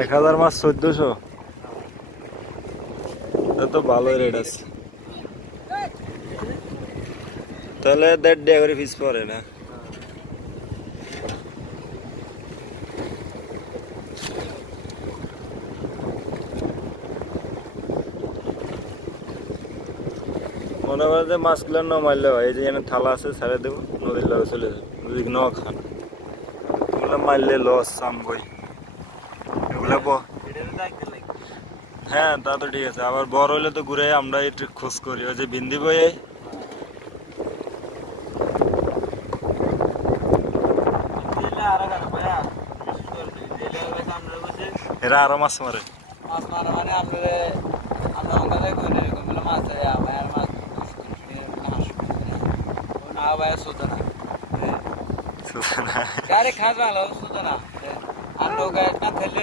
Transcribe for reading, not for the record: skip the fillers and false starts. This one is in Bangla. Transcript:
1000 মাছ 1400, এটা তো ভালোই রেট আছে। তাহলে 1.5 করে পিস পড়ে না? মনে করে যে মাছগুলো ন মারলে হয়, এই যে এখানে থালা আছে ছেড়ে দেবো, নদীর লগে চলে যাবে, নদী ন খান এগুলো মারলে লস সামবই এগুলো। হ্যাঁ তা তো ঠিক আছে, আবার বড় হইলে তো ঘুরে আমরা একটু খোঁজ করি, ওই যে বিন্দি বয়ে এরা আরো মাছ মারে। মাছ মারা মানে আমরা অঙ্কালে করি এরকম বলে মাছ আমার মাছ না ভাই সুতো না সুতরাং আরে খাস ভালো সুতো না আর নৌকা না ফেললে